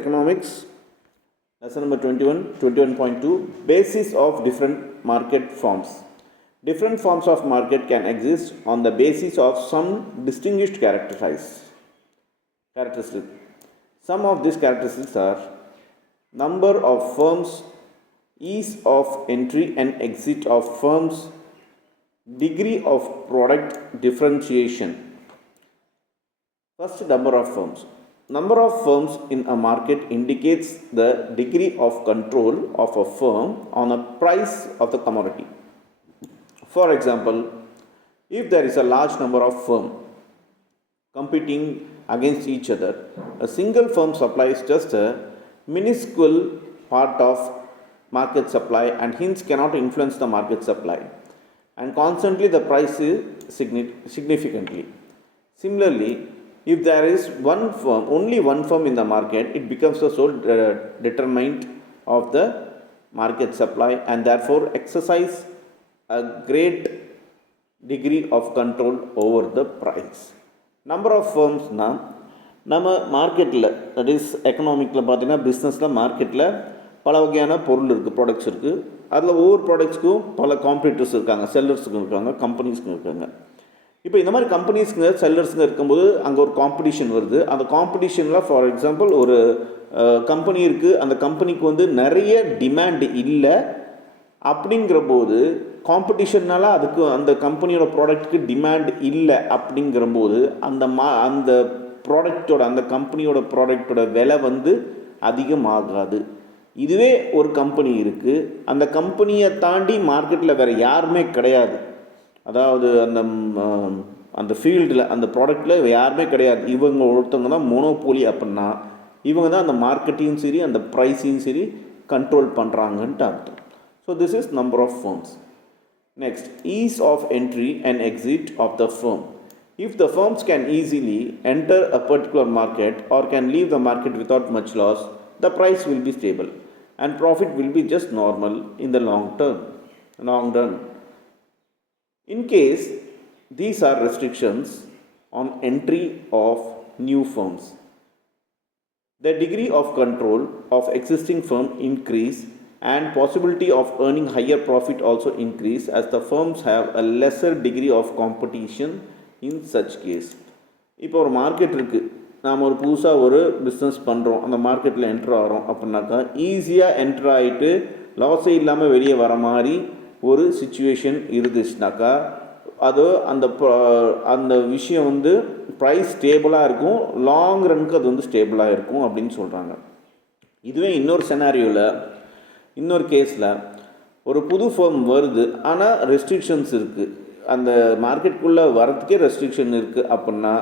economics, lesson number 21, 21.2, basis of different market forms. Different forms of market can exist on the basis of some distinguished characteristics. Some of these characteristics are number of firms, ease of entry and exit of firms, degree of product differentiation. First, number of firms. Number of firms in a market indicates the degree of control of a firm on a price of the commodity. For example, if there is a large number of firms competing against each other, a single firm supplies just a minuscule part of market supply and hence cannot influence the market supply, and constantly the price is significantly. Similarly, if there is only one firm in the market, it becomes the sole determinant of the market supply and therefore exercise a great degree of control over the price. Number of firms நம்ம மார்க்கெட்டில், that is எக்கனாமிக்கில் பார்த்தீங்கன்னா பிஸ்னஸில் மார்க்கெட்டில் பல வகையான பொருள் இருக்குது, products இருக்குது. அதில் ஒவ்வொரு ப்ராடக்ட்ஸ்க்கும் பல காம்படிட்டர்ஸ் இருக்காங்க, செல்லர்ஸுங்க இருக்காங்க, கம்பெனிஸுங்க இருக்காங்க. இப்போ இந்த மாதிரி கம்பெனிஸுங்க செல்லர்ஸுங்க இருக்கும்போது அங்கே ஒரு காம்படிஷன் வருது. அந்த காம்படிஷனில் ஃபார் எக்ஸாம்பிள் ஒரு கம்பெனி இருக்குது, அந்த கம்பெனிக்கு வந்து நிறைய டிமாண்ட் இல்லை. அப்படிங்கிற போது காம்படிஷன்னால அதுக்கு அந்த கம்பெனியோட ப்ராடக்ட்டுக்கு டிமாண்ட் இல்லை. அப்படிங்கிறபோது அந்த ப்ராடக்டோட அந்த கம்பெனியோட ப்ராடக்டோட விலை வந்து அதிகமாகாது. இதுவே ஒரு கம்பெனி இருக்குது, அந்த கம்பெனியை தாண்டி மார்க்கெட்டில் வேறு யாருமே கிடையாது, அதாவது அந்த ஃபீல்டில் அந்த ப்ராடக்டில் யாருமே கிடையாது, இவங்க ஒருத்தவங்க தான் மோனோபோலி. அப்படின்னா இவங்க தான் அந்த மார்க்கெட்டையும் சரி அந்த ப்ரைஸையும் சரி கண்ட்ரோல் பண்ணுறாங்கன்ட்டு அர்த்தம். So this is number of firms. Next, ease of entry and exit of the firm. If the firms can easily enter a particular market or can leave the market without much loss, the price will be stable and profit will be just normal in the long run. In case these are restrictions on entry of new firms, the degree of control of existing firm increase and possibility of earning higher profit also increase as the firms have a lesser degree of competition in such case. இப்போ ஒரு market இருக்குது, நாம் ஒரு புதுசாக ஒரு business பண்ணுறோம், அந்த மார்க்கெட்டில் என்ட்ரு ஆகிறோம் அப்படின்னாக்கா ஈஸியாக என்ட்ரு ஆகிட்டு லாஸே இல்லாமல் வெளியே வர மாதிரி ஒரு சிச்சுவேஷன் இருந்துச்சுனாக்கா அது அந்த விஷயம் வந்து ப்ரைஸ் ஸ்டேபிளாக இருக்கும், லாங் ரனுக்கு அது வந்து ஸ்டேபிளாக இருக்கும் அப்படின்னு சொல்கிறாங்க. இதுவே இன்னொரு செனாரியோவில், இன்னொரு கேஸில் ஒரு புது ஃபார்ம் வருது, ஆனால் ரெஸ்ட்ரிக்ஷன்ஸ் இருக்குது, அந்த மார்க்கெட்டுக்குள்ளே வரத்துக்கே ரெஸ்ட்ரிக்ஷன் இருக்குது. அப்படின்னா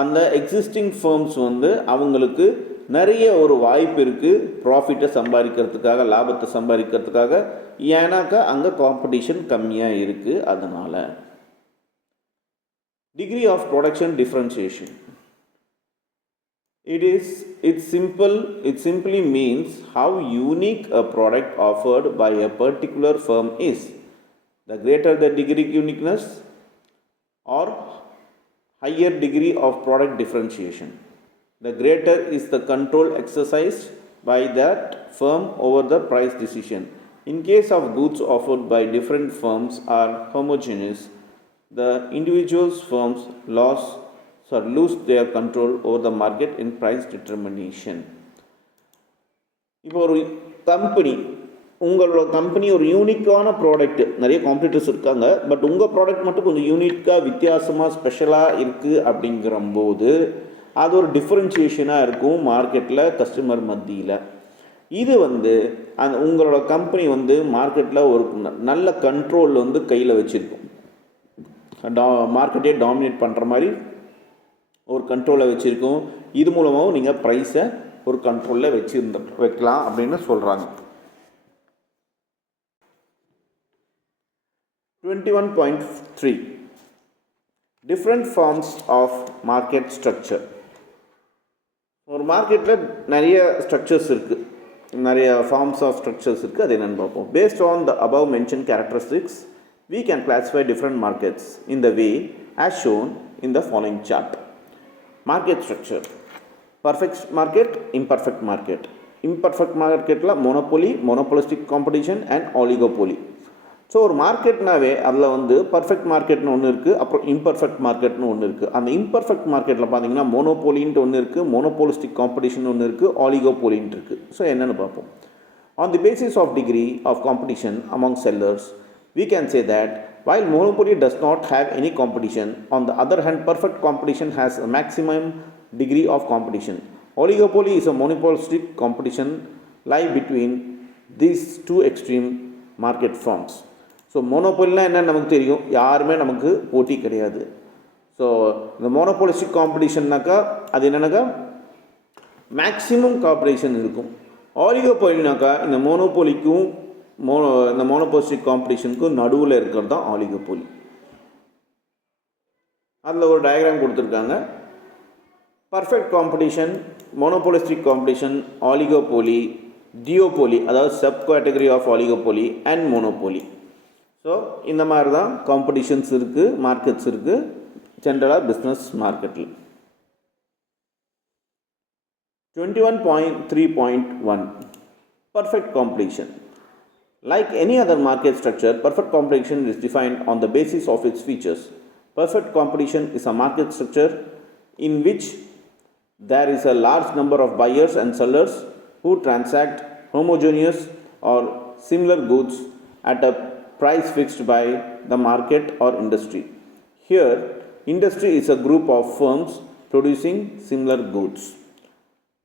அந்த எக்ஸிஸ்டிங் ஃபார்ம்ஸ் வந்து அவங்களுக்கு நிறைய ஒரு வாய்ப்பு இருக்குது ப்ராஃபிட்டை சம்பாதிக்கிறதுக்காக, லாபத்தை சம்பாதிக்கிறதுக்காக. ஏன்னாக்கா அங்கே காம்படிஷன் கம்மியாக இருக்குது. அதனால் degree of production differentiation. It simply means how unique a product offered by a particular firm is. The greater the degree of uniqueness or higher degree of product differentiation, the greater is the control exercised by that firm over the price decision. In case of goods offered by different firms are homogeneous, the individual firms lose their control over the market in price determination. இப்போ ஒரு உங்களோட company ஒரு யூனிக்கான product, நிறைய competitors இருக்காங்க, but உங்கள் product மட்டும் கொஞ்சம் யூனிக்காக வித்தியாசமாக ஸ்பெஷலாக இருக்குது. அப்படிங்கிறம்போது அது ஒரு டிஃப்ரென்ஷியேஷனாக இருக்கும் மார்க்கெட்டில், கஸ்டமர் மத்தியில். இது வந்து உங்களோட கம்பெனி வந்து மார்க்கெட்டில் ஒரு நல்ல கண்ட்ரோல் வந்து கையில் வச்சுருக்கும், மார்க்கெட்டே டாமினேட் பண்ணுற மாதிரி ஒரு கண்ட்ரோலை வச்சுருக்கும். இது மூலமாகவும் நீங்கள் ப்ரைஸை ஒரு கண்ட்ரோலில் வைக்கலாம் அப்படின்னு சொல்கிறாங்க. 21.3 Different forms of market structure. ஒரு மார்க்கெட்டில் நிறைய ஸ்ட்ரக்சர்ஸ் இருக்குது, நிறைய ஃபார்ம்ஸ் ஆஃப் ஸ்ட்ரக்சர்ஸ் இருக்குது. அது என்னென்னு பார்ப்போம். Based on the above mentioned characteristics, we can classify different markets in the way as shown in the following chart. Market structure. perfect market, imperfect market. Imperfect marketல monopoly, monopolistic competition and oligopoly. So ஒரு மார்க்கெட்னாவே அதில் வந்து perfect மார்க்கெட்னு ஒன்று இருக்குது, அப்புறம் imperfect மார்க்கெட்னு ஒன்று இருக்குது. அந்த imperfect மார்க்கெட்டில் பார்த்தீங்கன்னா மோனோபோலின்ட்டு ஒன்று இருக்குது, மோனோபோலிஸ்டிக் காம்படிஷன் ஒன்று இருக்குது, ஆலிகோபோலின்ட்டு இருக்குது. ஸோ என்னென்னு பார்ப்போம். On the basis of degree of competition among sellers, we can say that while monopoly does not have any competition, on the other hand, perfect competition has a maximum degree of competition. Oligopoly is a monopolistic competition lie between these two extreme market forms. So மோனோபோலினா என்ன நமக்கு தெரியும், யாருமே நமக்கு போட்டி கிடையாது. So இந்த monopolistic காம்படிஷன்னாக்கா அது என்னன்னாக்கா மேக்ஸிமம் காம்படிஷன் இருக்கும். ஆலிகோபோலினாக்கா இந்த மோனோபோலிக்கும் இந்த மோனோபோலிஸ்டிக் காம்படிஷனுக்கும் நடுவில் இருக்கிறது தான் ஆலிகோபோலி. அதில் ஒரு டயக்ராம் கொடுத்துருக்காங்க. Perfect competition, monopolistic competition, oligopoly, duopoly அதாவது sub category of oligopoly and monopoly. So இந்த மாதிரி தான் காம்படிஷன்ஸ் இருக்குது, மார்க்கெட்ஸ் இருக்குது ஜென்ரலாக பிஸ்னஸ் மார்க்கெட்டில். 21.3.1 Perfect competition. Like any other market structure, perfect competition is defined on the basis of its features. Perfect competition is a market structure in which there is a large number of buyers and sellers who transact homogeneous or similar goods at a price fixed by the market or industry. Here, industry is a group of firms producing similar goods.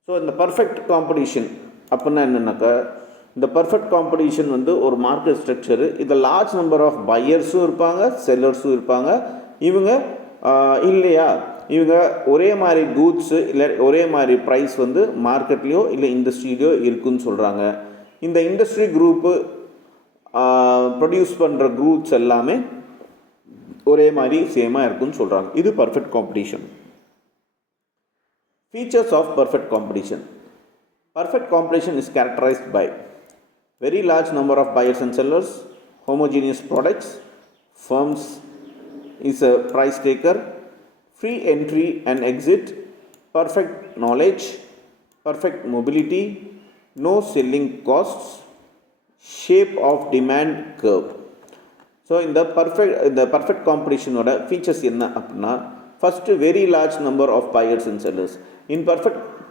So இந்த perfect competition அப்படின்னா என்னென்னாக்கா, இந்த perfect competition வந்து ஒரு market structure. இதில் large number of பையர்ஸும் இருப்பாங்க, செல்லர்ஸும் இருப்பாங்க. இவங்க இல்லையா, இவங்க ஒரே மாதிரி கூட்ஸு இல்லை ஒரே மாதிரி ப்ரைஸ் வந்து மார்க்கெட்லேயோ இல்லை இண்டஸ்ட்ரியிலையோ இருக்குதுன்னு சொல்கிறாங்க. இந்த இண்டஸ்ட்ரி குரூப்பு ப்ரொடியூஸ் பண்ணுற கூட்ஸ் எல்லாமே ஒரே மாதிரி சேமாக இருக்குன்னு சொல்கிறாங்க. இது perfect competition. Features of perfect competition. Perfect competition is characterized by very large number of buyers and sellers, homogeneous products, firms is a price taker, free entry and exit, perfect knowledge, perfect mobility, no selling costs, shape of demand curve. So இந்த perfect காம்படிஷனோட features என்ன அப்படின்னா, first very large number of buyers and sellers. In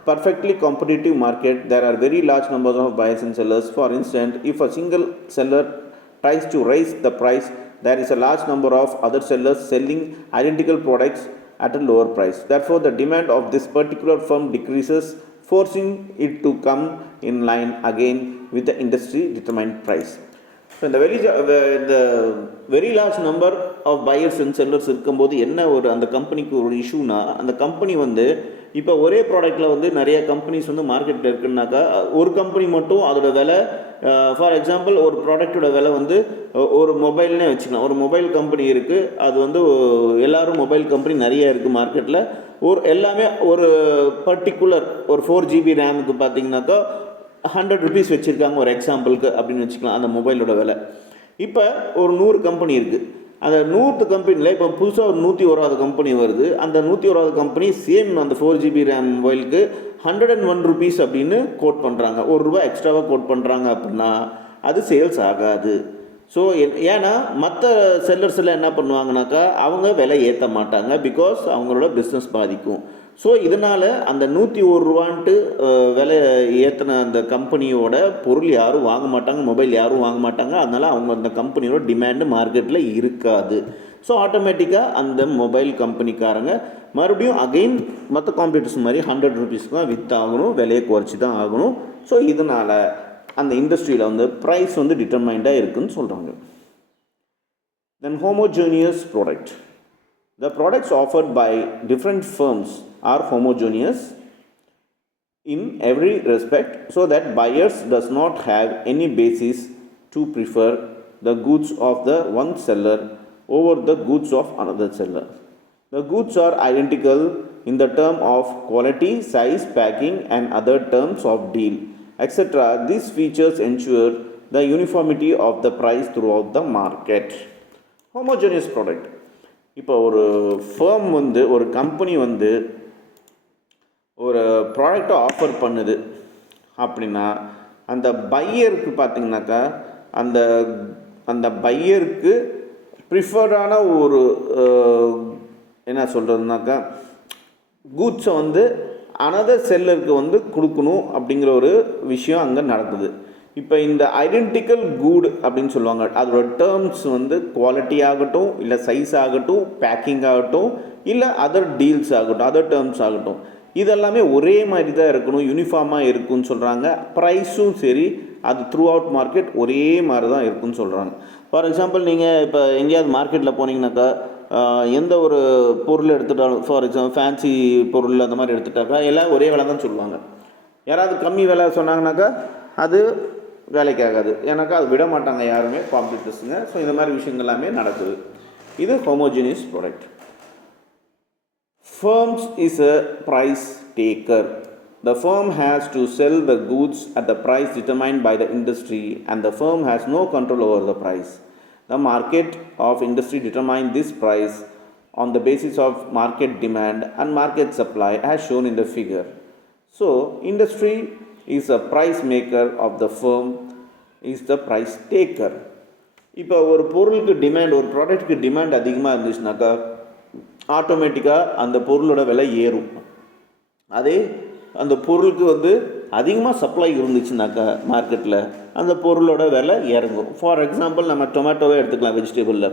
perfectly competitive market, there are very large numbers of buyers and sellers. For instance, if a single seller tries to raise the price, there is a large number of other sellers selling identical products at a lower price. Therefore, the demand of this particular firm decreases, forcing it to come in line again with the industry determined price. So இந்த very large number of buyers and sellers இருக்கும்போது என்ன ஒரு அந்த கம்பெனிக்கு ஒரு இஷ்யூனா, அந்த company வந்து இப்போ ஒரே ப்ராடக்ட்டில் வந்து நிறைய கம்பெனிஸ் வந்து மார்க்கெட்டில் இருக்குன்னாக்கா, ஒரு கம்பெனி மட்டும் அதோட விலை, ஃபார் எக்ஸாம்பிள் ஒரு ப்ராடக்டோட விலை வந்து ஒரு மொபைல்னே வச்சுக்கலாம். ஒரு மொபைல் கம்பெனி இருக்குது, அது வந்து எல்லோரும் மொபைல் கம்பெனி நிறைய இருக்குது மார்க்கெட்டில். எல்லாமே ஒரு பர்டிகுலர் ஒரு 4GB ரேமுக்கு பார்த்திங்கனாக்கா 100 rupees வச்சுருக்காங்க ஒரு எக்ஸாம்பிளுக்கு அப்படின்னு வச்சுக்கலாம் அந்த மொபைலோட விலை. இப்போ ஒரு 100 கம்பெனி இருக்குது. அந்த 100 கம்பெனியில் இப்போ புதுசாக ஒரு 101வது கம்பெனி வருது. அந்த 101வது கம்பெனி சேம் அந்த 4GB ரேம் மொபைலுக்கு 101 rupees அப்படின்னு கோட் பண்ணுறாங்க. ₹1 எக்ஸ்ட்ராவாக கோட் பண்ணுறாங்க அப்படின்னா அது சேல்ஸ் ஆகாது. ஸோ ஏன்னா மற்ற செல்லர்ஸ் எல்லாம் என்ன பண்ணுவாங்கனாக்கா, அவங்க விலை ஏற்ற மாட்டாங்க, பிகாஸ் அவங்களோட பிஸ்னஸ் பாதிக்கும். ஸோ இதனால் அந்த ₹101 விலை ஏற்றின அந்த கம்பெனியோட பொருள் யாரும் வாங்க மாட்டாங்க, மொபைல் யாரும் வாங்க மாட்டாங்க. அதனால் அவங்க அந்த கம்பெனியோட டிமாண்டு மார்க்கெட்டில் இருக்காது. ஸோ ஆட்டோமேட்டிக்காக அந்த மொபைல் கம்பெனிக்காரங்க மறுபடியும் அகெயின் மற்ற காம்படிட்டர்ஸ் மாதிரி 100 rupees தான் விற்றாகணும், விலையை குறைச்சி தான் ஆகணும். ஸோ இதனால் அந்த இண்டஸ்ட்ரியில் வந்து ப்ரைஸ் வந்து டிட்டர்மைண்டாக இருக்குதுன்னு சொல்கிறாங்க. Then homogeneous product. The products offered by different firms are homogeneous in every respect, so that buyers does not have any basis to prefer the goods of the one seller over the goods of another seller. The goods are identical in the term of quality, size, packing and other terms of deal, etc. These features ensure the uniformity of the price throughout the market. Homogeneous product. இப்போ ஒரு fame வந்து ஒரு company வந்து ஒரு ப்ராடக்டை offer பண்ணுது அப்படின்னா அந்த பையருக்கு பார்த்திங்கனாக்கா அந்த அந்த பையருக்கு ப்ரிஃபர்டான ஒரு என்ன சொல்கிறதுனாக்கா கூட்ஸை வந்து அனதர் செல்லருக்கு வந்து கொடுக்கணும் அப்படிங்கிற ஒரு விஷயம் அங்கே நடக்குது. இப்போ இந்த ஐடென்டிக்கல் கூட் அப்படின்னு சொல்லுவாங்க. அதோட டேர்ம்ஸ் வந்து குவாலிட்டி ஆகட்டும், இல்லை சைஸ் ஆகட்டும், பேக்கிங் ஆகட்டும், இல்லை அதர் டீல்ஸ் ஆகட்டும், அதர் டேர்ம்ஸ் ஆகட்டும், இதெல்லாமே ஒரே மாதிரி தான் இருக்கணும், யூனிஃபார்மாக இருக்குன்னு சொல்கிறாங்க. ப்ரைஸும் சரி, அது த்ரூ அவுட் மார்க்கெட் ஒரே மாதிரி தான் இருக்குன்னு சொல்கிறாங்க. ஃபார் எக்ஸாம்பிள், நீங்கள் இப்போ எங்கேயாவது மார்க்கெட்டில் போனீங்கன்னாக்கா எந்த ஒரு பொருள் எடுத்துட்டாலும், ஃபார் எக்ஸாம்பிள் ஃபேன்சி பொருள் அந்த மாதிரி எடுத்துட்டாக்கா எல்லாம் ஒரே விலை தான் சொல்லுவாங்க. யாராவது கம்மி விலை சொன்னாங்கனாக்கா அது வேலைக்கு ஆகாது, ஏன்னாக்கா அது விட மாட்டாங்க யாருமே காம்படிட்டர்ஸுங்க. ஸோ இந்த மாதிரி விஷயங்கள் எல்லாமே நடக்குது. இது homogeneous product. Firms is a price taker. The firm has to sell the goods at the price determined by the industry, and the firm has no control over the price. The market of industry determines this price on the basis of market demand and market supply as shown in the figure. So, industry is a price maker of the firm is the price taker. இப்போ ஒரு பொருளுக்கு demand, ஒரு ப்ராடக்ட்டுக்கு demand அதிகமாக இருந்துச்சுனாக்கா ஆட்டோமேட்டிக்காக அந்த பொருளோட விலை ஏறும். அதே அந்த பொருளுக்கு வந்து அதிகமாக சப்ளை இருந்துச்சுனாக்கா மார்க்கெட்டில் அந்த பொருளோட விலை இறங்கும். ஃபார் எக்ஸாம்பிள், நம்ம டொமேட்டோவே எடுத்துக்கலாம். வெஜிடபிளில்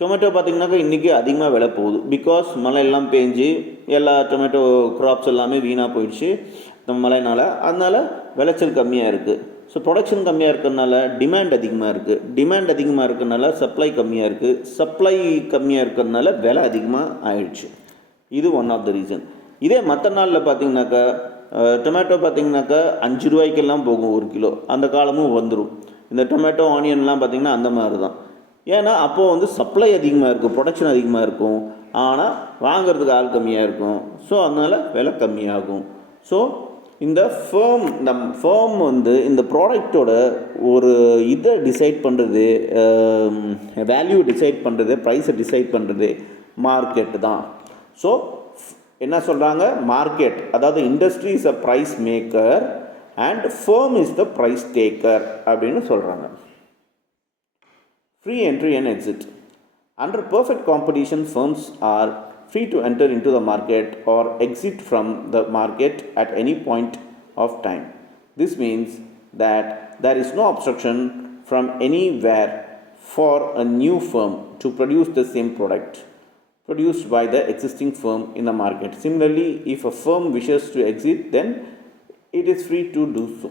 டொமேட்டோ பார்த்திங்கனாக்கா இன்றைக்கி அதிகமாக விலை போகுது. பிகாஸ் மழை எல்லாம் பேஞ்சு எல்லா டொமேட்டோ க்ராப்ஸ் எல்லாமே வீணாக போயிடுச்சு மழைனால. அதனால் விளைச்சல் கம்மியாக இருக்குது. ஸோ ப்ரொடக்ஷன் கம்மியாக இருக்கிறதுனால டிமாண்ட் அதிகமாக இருக்குது. டிமாண்ட் அதிகமாக இருக்கிறதுனால சப்ளை கம்மியாக இருக்குது. சப்ளை கம்மியாக இருக்கிறதுனால விலை அதிகமாக ஆயிடுச்சு. இது ஒன் ஆஃப் த ரீசன். இதே மற்ற நாளில் பார்த்திங்கனாக்கா டொமேட்டோ பார்த்திங்கனாக்கா 5 ரூபாய்க்கெல்லாம் போகும் ஒரு கிலோ. அந்த காலமும் வந்துடும். இந்த டொமேட்டோ ஆனியன்லாம் பார்த்திங்கன்னா அந்த மாதிரி தான். ஏன்னா அப்போது வந்து சப்ளை அதிகமாக இருக்கும், ப்ரொடக்ஷன் அதிகமாக இருக்கும், ஆனால் வாங்கிறதுக்கு ஆள் கம்மியாக இருக்கும். ஸோ அதனால் விலை கம்மியாகும். ஸோ இந்த ஃபேம் வந்து இந்த ப்ராடக்டோட ஒரு இதை டிசைட் பண்ணுறது, வேல்யூ டிசைட் பண்ணுறது, ப்ரைஸை டிசைட் பண்ணுறது மார்க்கெட்டு தான். ஸோ என்ன சொல்கிறாங்க, மார்க்கெட், அதாவது industry is a price maker and firm is the price taker அப்படின்னு சொல்கிறாங்க. Free entry and exit. Under perfect competition, firms are free to enter into the market or exit from the market at any point of time. This means that there is no obstruction from anywhere for a new firm to produce the same product produced by the existing firm in the market. Similarly, if a firm wishes to exit, then it is free to do so.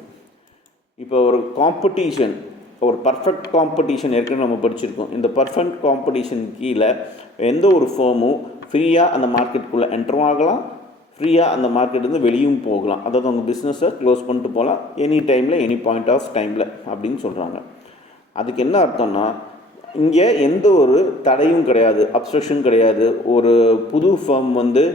இப்போ ஒரு competition, ஒரு perfect competition ஏற்கனவே நம்ம படிச்சிருக்கோம். இந்த perfect competition கீழே எந்த ஒரு ஃபேமும் ஃப்ரீயாக அந்த மார்க்கெட்டுக்குள்ளே என்டரும் ஆகலாம், ஃப்ரீயாக அந்த மார்க்கெட்லேருந்து வெளியும் போகலாம். அதாவது அவங்க பிஸ்னஸை க்ளோஸ் பண்ணிட்டு போகலாம் எனி டைமில், எனி பாயிண்ட் ஆஃப் டைமில் அப்படின்னு சொல்கிறாங்க. அதுக்கு என்ன அர்த்தம்னா, இங்கே எந்த ஒரு தடையும் கிடையாது, அப்ஸ்ட்ரக்ஷன் கிடையாது. ஒரு புது ஃபேம் வந்து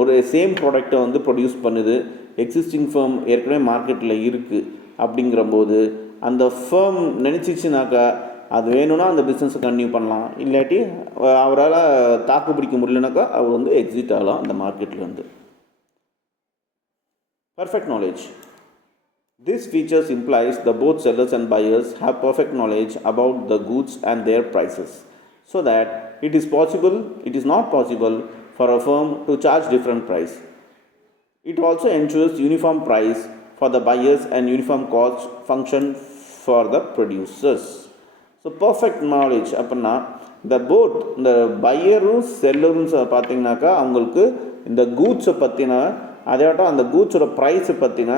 ஒரு சேம் ப்ராடக்டை வந்து ப்ரொடியூஸ் பண்ணுது, எக்ஸிஸ்டிங் ஃபேம் ஏற்கனவே மார்க்கெட்டில் இருக்குது. அப்படிங்கிறபோது அந்த ஃபேம் நினச்சிச்சுனாக்கா அது வேணும்னா அந்த பிஸ்னஸை கன்டினியூ பண்ணலாம், இல்லாட்டி அவரால் தாக்கு பிடிக்க முடியலனாக்கா அவர் வந்து எக்ஸிட் ஆகலாம் அந்த மார்க்கெட்லேருந்து. Perfect knowledge. This features implies that both sellers and buyers have perfect knowledge about the goods and their prices, so that it is not possible for a firm to charge different price. It also ensures uniform price for the buyers and uniform cost function for the producers. So perfect knowledge அப்படின்னா இந்த பையரும் செல்லரும் பார்த்திங்கனாக்கா அவங்களுக்கு இந்த கூட்ஸை பற்றின, அதாட்டம் அந்த கூட்ஸோட ப்ரைஸை பற்றின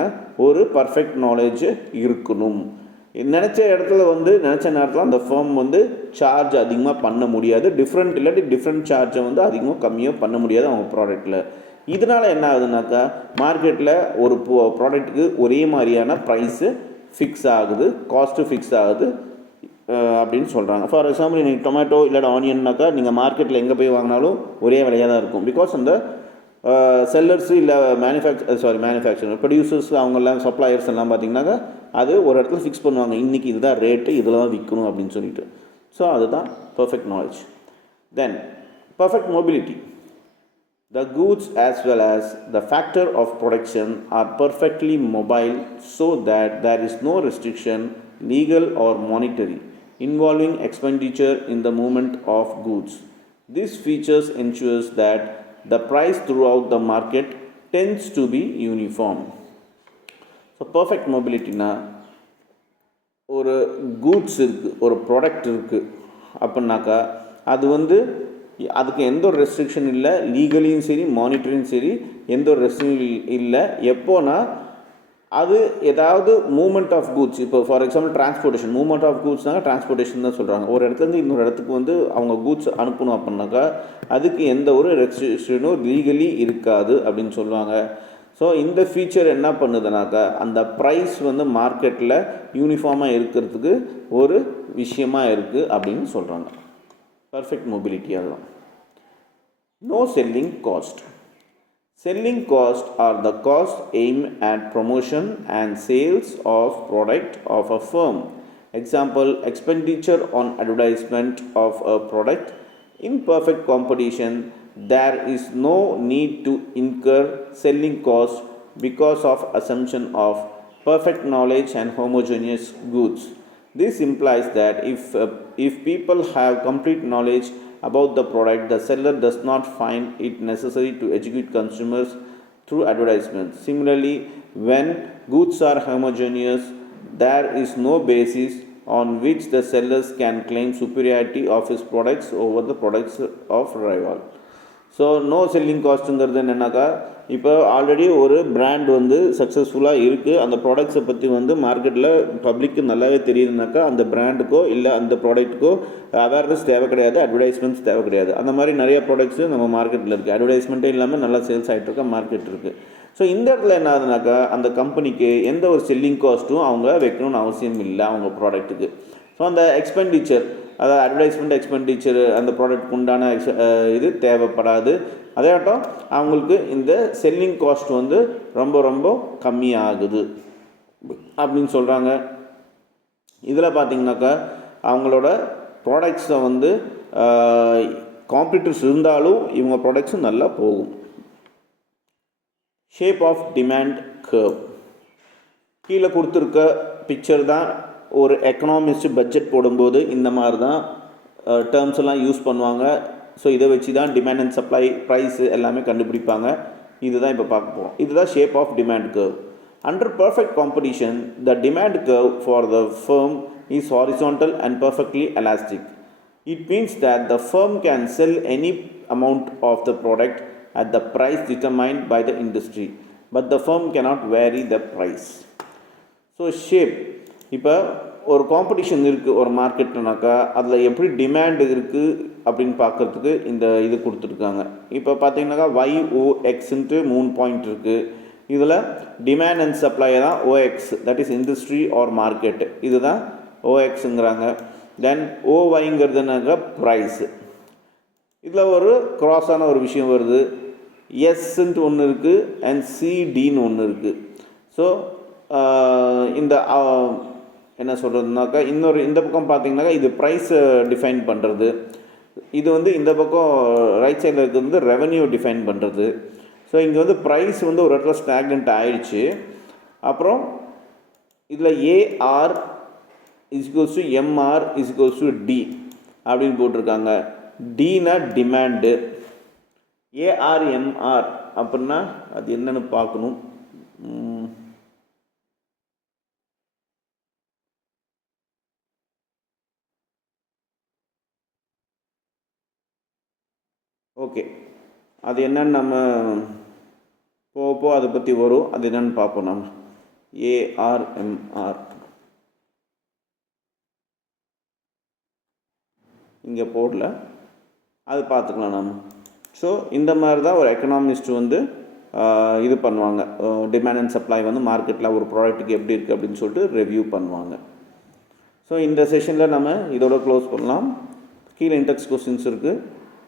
ஒரு பர்ஃபெக்ட் நாலேஜ் இருக்கணும். நினச்ச இடத்துல வந்து நினச்ச நேரத்தில் அந்த ஃபேம் வந்து சார்ஜ் அதிகமாக பண்ண முடியாது, டிஃப்ரெண்ட் சார்ஜை வந்து அதிகமாக கம்மியாக பண்ண முடியாது அவங்க ப்ராடக்டில். இதனால் என்ன ஆகுதுனாக்கா மார்க்கெட்டில் ஒரு ப்ராடக்ட்டுக்கு ஒரே மாதிரியான ப்ரைஸு ஃபிக்ஸ் ஆகுது, காஸ்ட்டு ஃபிக்ஸ் ஆகுது அப்படின்னு சொல்கிறாங்க. ஃபார் எக்ஸாம்பிள், நீங்கள் டொமேட்டோ இல்லாட்ட ஆனியன்னாக்கா நீங்கள் மார்க்கெட்டில் எங்கே போய் வாங்கினாலும் ஒரே விலையாக தான் இருக்கும். பிகாஸ் அந்த செல்லர்ஸு இல்லை மேனுஃபேக்சரர் ப்ரொடியூசர்ஸ் அவங்கெல்லாம் சப்ளையர்ஸ் எல்லாம் பார்த்திங்கனாக்கா அது ஒரு இடத்துல ஃபிக்ஸ் பண்ணுவாங்க, இன்றைக்கி இதுதான் ரேட்டு, இதில் தான் விற்கணும் அப்படின்னு சொல்லிட்டு. ஸோ அதுதான் perfect knowledge. Then perfect mobility. The goods as well as the factor of production are perfectly mobile so that there is no restriction, legal or monetary, involving expenditure in the movement of goods. This features ensures that the price throughout the market tends to be uniform. So perfect mobility na ஒரு goods இருக்குது, ஒரு product இருக்குது அப்படின்னாக்கா அது வந்து அதுக்கு எந்த ஒரு ரெஸ்ட்ரிக்ஷன் இல்லை, லீகலியும் சரி மானிட்டரியும் சரி எந்த ஒரு ரெஸ்ட்ரிக்ஷன் இல்லை. எப்போனா அது ஏதாவது மூமெண்ட் ஆஃப் கூட்ஸ், இப்போ for example transportation, movement of கூட்ஸ்னாங்க டிரான்ஸ்போர்ட்டேஷன் தான் சொல்கிறாங்க. ஒரு இடத்துலேருந்து இன்னொரு இடத்துக்கு வந்து அவங்க கூட்ஸ் அனுப்பணும் அப்படின்னாக்கா அதுக்கு எந்த ஒரு ரெஸ்ட்ரிக்ஷனும் லீகலி இருக்காது அப்படின்னு சொல்லுவாங்க. ஸோ இந்த ஃபீச்சர் என்ன பண்ணுதுனாக்கா அந்த ப்ரைஸ் வந்து மார்க்கெட்டில் யூனிஃபார்மாக இருக்கிறதுக்கு ஒரு விஷயமாக இருக்குது அப்படின்னு சொல்கிறாங்க. பர்ஃபெக்ட் மொபிலிட்டி அதுதான். No selling cost. Selling costs are the cost aimed at promotion and sales of product of a firm. Example, expenditure on advertisement of a product. In perfect competition, there is no need to incur selling costs because of assumption of perfect knowledge and homogeneous goods. This implies that if people have complete knowledge about the product, the seller does not find it necessary to educate consumers through advertisements. Similarly, when goods are homogeneous, there is no basis on which the sellers can claim superiority of his products over the products of rival. So no selling காஸ்ட்டுங்கிறது என்னென்னாக்கா, இப்போ already ஒரு brand வந்து சக்ஸஸ்ஃபுல்லாக இருக்குது, அந்த ப்ராடக்ட்ஸை பற்றி வந்து மார்க்கெட்டில் பப்ளிக்கு நல்லாவே தெரியுதுனாக்கா அந்த பிராண்டுக்கோ இல்லை அந்த ப்ராடக்ட்டுக்கோ அவேர்னஸ் தேவை கிடையாது, அட்வர்டைஸ்மெண்ட்ஸ் தேவை கிடையாது. அந்த மாதிரி நிறைய ப்ராடக்ட்ஸு நம்ம மார்க்கெட்டில் இருக்குது, அட்வர்டைஸ்மெண்ட்டே இல்லாமல் நல்லா சேல்ஸ் ஆகிட்டு இருக்க மார்க்கெட் இருக்குது. ஸோ இந்த இடத்துல என்ன ஆகுதுனாக்கா அந்த கம்பெனிக்கு எந்த ஒரு செல்லிங் காஸ்ட்டும் அவங்க வைக்கணும்னு அவசியம் இல்லை அவங்க ப்ராடக்ட்டுக்கு. ஸோ அந்த எக்ஸ்பெண்டிச்சர், அதாவது அட்வர்டைஸ்மெண்ட் எக்ஸ்பெண்டிச்சர் அந்த ப்ராடக்ட் உண்டான இது தேவைப்படாது. அதேட்டம் அவங்களுக்கு இந்த செல்லிங் காஸ்ட் வந்து ரொம்ப ரொம்ப கம்மியாகுது அப்படின்னு சொல்கிறாங்க. இதில் பார்த்திங்கனாக்கா அவங்களோட ப்ராடக்ட்ஸை வந்து காம்படிட்டர்ஸ் இருந்தாலும் இவங்க ப்ராடக்ட்ஸும் நல்லா போகும். ஷேப் ஆஃப் டிமாண்ட் கர்வ் கீழே கொடுத்துருக்க பிக்சர் தான். ஒரு எக்கனாமிஸ்ட் பட்ஜெட் போடும்போது இந்த மாதிரி தான் டேர்ம்ஸ் எல்லாம் யூஸ் பண்ணுவாங்க. ஸோ இதை வச்சு தான் டிமாண்ட் அண்ட் சப்ளை, ப்ரைஸு எல்லாமே கண்டுபிடிப்பாங்க. இதுதான் இப்போ பார்க்க போகிறோம். இதுதான் shape of demand curve. Under perfect competition the demand curve for the firm is horizontal and perfectly elastic. It means that the firm can sell any amount of the product at the price determined by the industry, but the firm cannot vary the price. So shape, இப்போ ஒரு competition இருக்குது ஒரு மார்க்கெட்னாக்கா அதில் எப்படி demand இருக்குது அப்படின்னு பார்க்குறதுக்கு இந்த இது கொடுத்துருக்காங்க. இப்போ பார்த்தீங்கன்னாக்கா YOXன்ட்டு 3 பாயிண்ட் இருக்குது. இதில் டிமாண்ட் அண்ட் சப்ளை தான் OX, that is industry or market, இதுதான் OXங்கிறாங்க. தென் OYங்கிறதுனாக்கா ப்ரைஸு. இதில் ஒரு க்ராஸான ஒரு விஷயம் வருது. எஸ்ன்ட்டு ஒன்று இருக்குது அண்ட் சிடின்னு ஒன்று இருக்குது. ஸோ இந்த என்ன சொல்கிறதுனாக்கா இந்த பக்கம் பார்த்தீங்கன்னாக்கா இது ப்ரைஸை டிஃபைன் பண்ணுறது, இது வந்து இந்த பக்கம் ரைட் சைடில் இருக்கிறது வந்து ரெவன்யூ டிஃபைன் பண்ணுறது. ஸோ இங்கே வந்து ப்ரைஸ் வந்து ஒரு இடத்துல ஸ்டாக்னண்ட் ஆயிடுச்சு. அப்புறம் இதில் AR equals to MR equals to D அப்படின்னு போட்டிருக்காங்க. டினா டிமாண்டு, ஏஆர்எம்ஆர் அப்படின்னா அது என்னென்னு பார்க்கணும். ஓகே, அது என்னன்னு நம்ம போக அதை பற்றி வரும், அது என்னென்னு பார்ப்போம். நம்ம ஏஆர்எம்ஆர் இங்கே போடல, அது பார்த்துக்கலாம் நம்ம. ஸோ இந்த மாதிரி தான் ஒரு எக்கனாமிஸ்ட் வந்து இது பண்ணுவாங்க. டிமாண்ட் அண்ட் சப்ளை வந்து மார்க்கெட்டில் ஒரு ப்ராடக்ட்டுக்கு எப்படி இருக்குது அப்படின்னு சொல்லிட்டு ரிவ்யூ பண்ணுவாங்க. ஸோ இந்த செஷனில் நம்ம இதோட க்ளோஸ் பண்ணலாம். கீழே இன்டெக்ஸ் கொஸ்டின்ஸ் இருக்குது.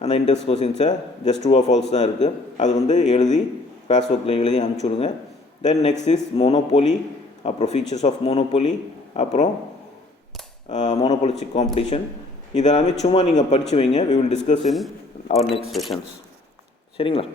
அந்த இன்டெக்ஸ் கொஸ்டின்ஸை ஜஸ்ட் ட்ரூ ஆர் ஃபால்ஸ் தான் இருக்குது. அது வந்து எழுதி கிளாஸ் ஒர்க்கில் எழுதி அனுப்பிச்சுடுங்க. தென் நெக்ஸ்ட் இஸ் மோனோபோலி, அப்புறம் ஃபீச்சர்ஸ் ஆஃப் மோனோபோலி, அப்புறம் மோனோபோலிஸ்டிக் காம்படிஷன். இதெல்லாமே சும்மா நீங்கள் படித்து வைங்க. We will discuss in our next sessions. சரிங்களா?